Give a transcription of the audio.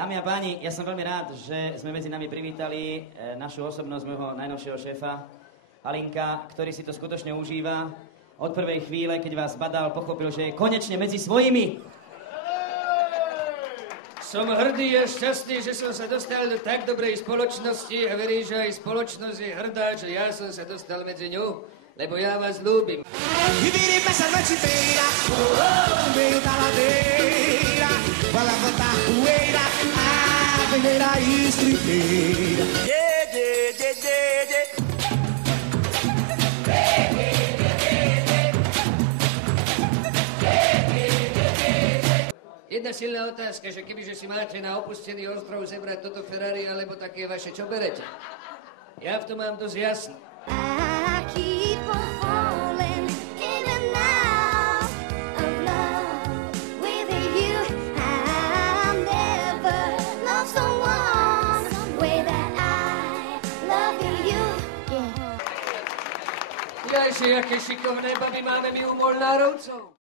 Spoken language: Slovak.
Dámy a páni, ja som veľmi rád, že sme medzi nami privítali našu osobnosť, môjho najnovšieho šéfa, Halinka, ktorý si to skutočne užíva. Od prvej chvíle, keď vás badal, pochopil, že je konečne medzi svojimi. Som hrdý a šťastný, že som sa dostal do tak dobrej spoločnosti a verím, že aj spoločnosť je hrdá, že ja som sa dostal medzi ňu, lebo ja vás ľúbim. Vivirei essa noite inteira, no meio da ladeira, vai levantar poeira, a peneira estripeira. Yeah, yeah, yeah, yeah, yeah. Jedna silná otázka, že kebyže si máte na opustený ostrov zebrať toto Ferrari alebo také vaše, čo berete? Ja v tom mám dosť jasno. I keep on falling in and out of love with you. I'll never love someone the way that I love you. Jajže, jaké šikovné baby máme my u Molnárovcov.